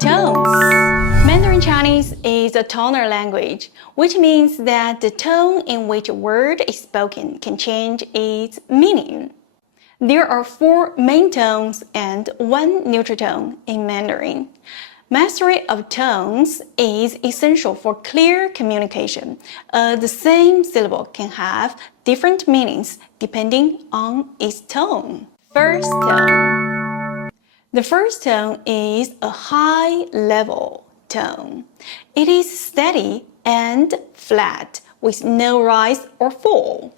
Tones. Mandarin Chinese is a tonal language, which means that the tone in which a word is spoken can change its meaning. There are 4 main tones and 1 neutral tone in Mandarin. Mastery of tones is essential for clear communication. The same syllable can have different meanings depending on its tone. First tone. The first tone is a high-level tone. It is steady and flat with no rise or fall.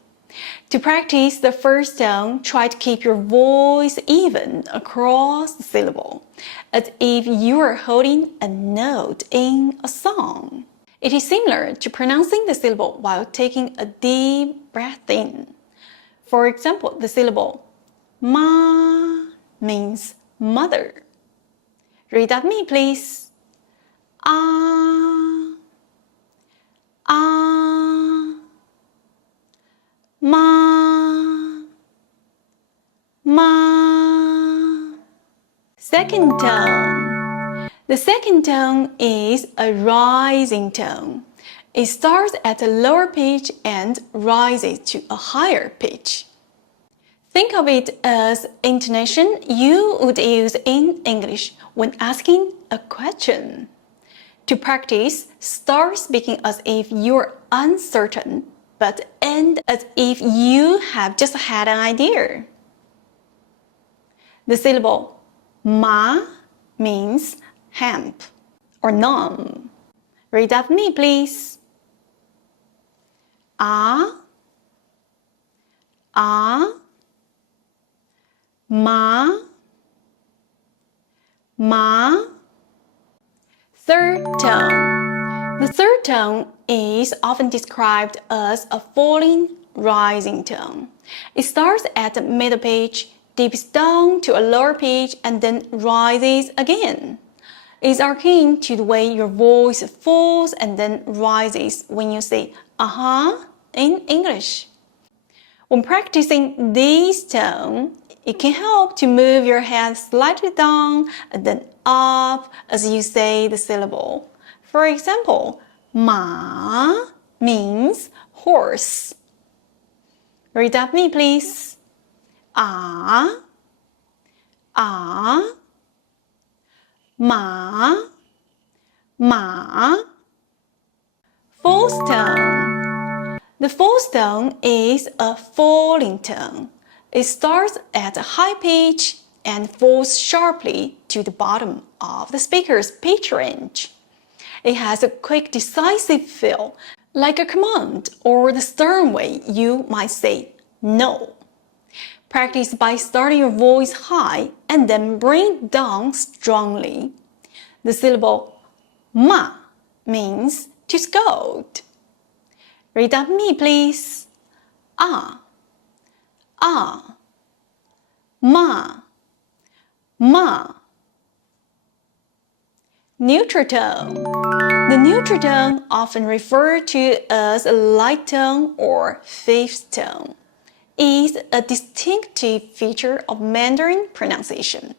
To practice the first tone, try to keep your voice even across the syllable, as if you are holding a note in a song. It is similar to pronouncing the syllable while taking a deep breath in. For example, the syllable ma means mother. Read after me, please. Ah, ah, ma, ma. Second tone. The second tone is a rising tone. It starts at a lower pitch and rises to a higher pitch. Think of it as intonation you would use in English when asking a question. To practice, start speaking as if you're uncertain, but end as if you have just had an idea. The syllable ma means hemp or numb. Read after me, please. Ah, ah, ma, ma. Third tone. The third tone is often described as a falling, rising tone. It starts at the middle pitch, dips down to a lower pitch, and then rises again. It's akin to the way your voice falls and then rises when you say "uh-huh" in English. When practicing this tone, it can help to move your head slightly down and then up as you say the syllable. For example, ma means horse. Read after me, please. Ah, ah, ma, ma. Fourth tone. The fourth tone is a falling tone. It starts at a high pitch and falls sharply to the bottom of the speaker's pitch range. It has a quick, decisive feel, like a command or the stern way you might say no. Practice by starting your voice high and then bring it down strongly. The syllable ma means to scold. Read after me, please. Ah, ah, ma, ma. Neutral tone. The neutral tone, often referred to as a light tone or fifth tone, is a distinctive feature of Mandarin pronunciation.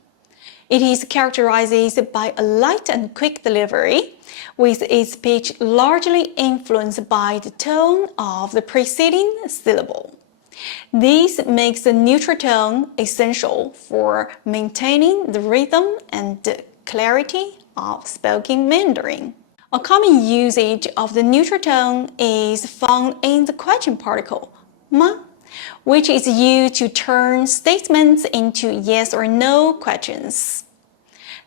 It is characterized by a light and quick delivery, with its pitch largely influenced by the tone of the preceding syllable. This makes the neutral tone essential for maintaining the rhythm and the clarity of spoken Mandarin. A common usage of the neutral tone is found in the question particle ma, which is used to turn statements into yes or no questions.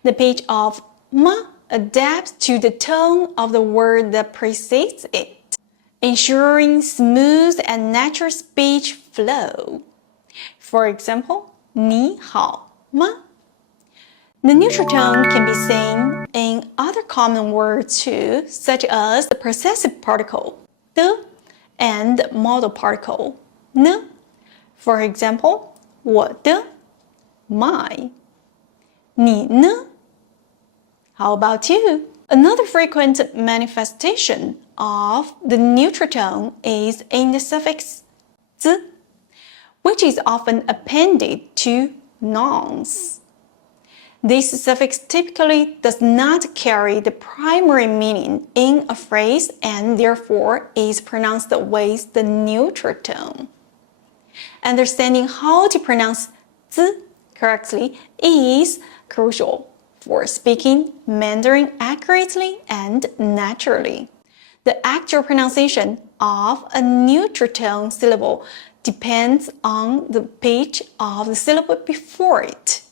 The pitch of ma adapts to the tone of the word that precedes it, ensuring smooth and natural speech flow. For example, 你好吗? The neutral tone can be seen in other common words too, such as the possessive particle 的 and modal particle 呢. For example, 我的 my, 你呢? How about you? Another frequent manifestation of the neutral tone is in the suffix 子, which is often appended to nouns. This suffix typically does not carry the primary meaning in a phrase and therefore is pronounced with the neutral tone. Understanding how to pronounce z correctly is crucial for speaking Mandarin accurately and naturally. The actual pronunciation of a neutral tone syllable depends on the pitch of the syllable before it.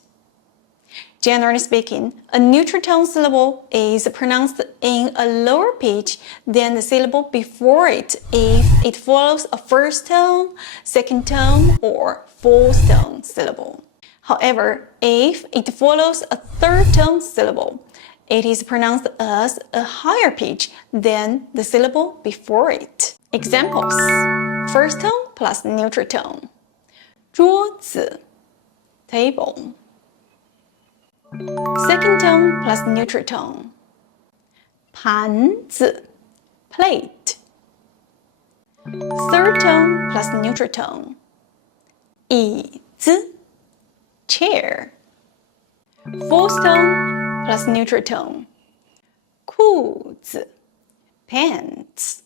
Generally speaking, a neutral tone syllable is pronounced in a lower pitch than the syllable before it if it follows a first tone, second tone, or fourth tone syllable. However, if it follows a third tone syllable, it is pronounced as a higher pitch than the syllable before it. Examples: first tone plus neutral tone. 桌子 table. Second tone plus neutral tone. 盘子 plate. Third tone plus neutral tone. 椅子 chair. Fourth tone plus neutral tone. 裤子 pants.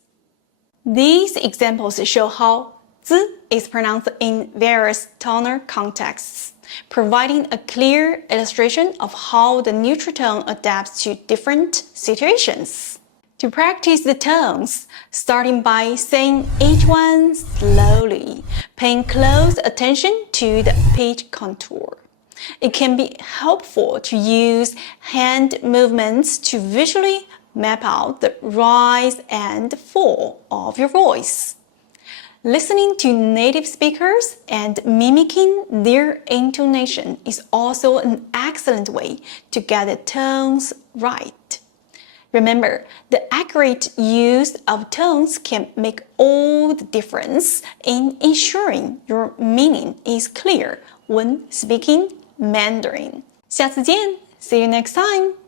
These examples show how z is pronounced in various tonal contexts, providing a clear illustration of how the neutral tone adapts to different situations. To practice the tones, starting by saying each one slowly, paying close attention to the pitch contour. It can be helpful to use hand movements to visually map out the rise and fall of your voice. Listening to native speakers and mimicking their intonation is also an excellent way to get the tones right. Remember, the accurate use of tones can make all the difference in ensuring your meaning is clear when speaking Mandarin. 下次见, see you next time!